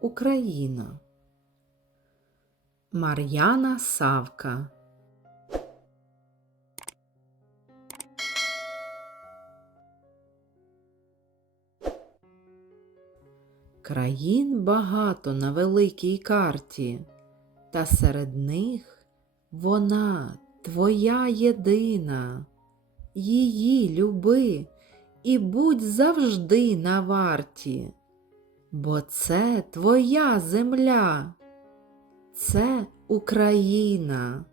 Україна. Мар'яна Савка Країн багато на великій карті, та серед них вона твоя єдина. Її люби і будь завжди на варті, бо це твоя земля, це Україна.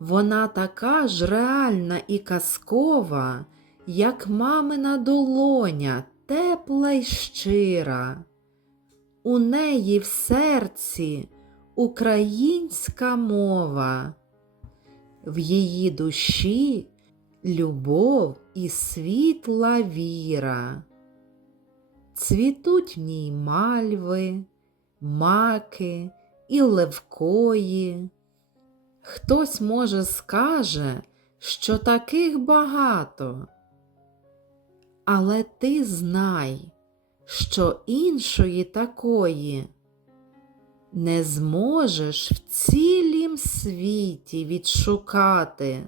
Вона така ж реальна і казкова, як мамина долоня, тепла й щира. У неї в серці українська мова, в її душі любов і світла віра. Цвітуть в ній мальви, маки і левкої. Хтось, може, скаже, що таких багато. Але ти знай, що іншої такої не зможеш в цілім світі відшукати.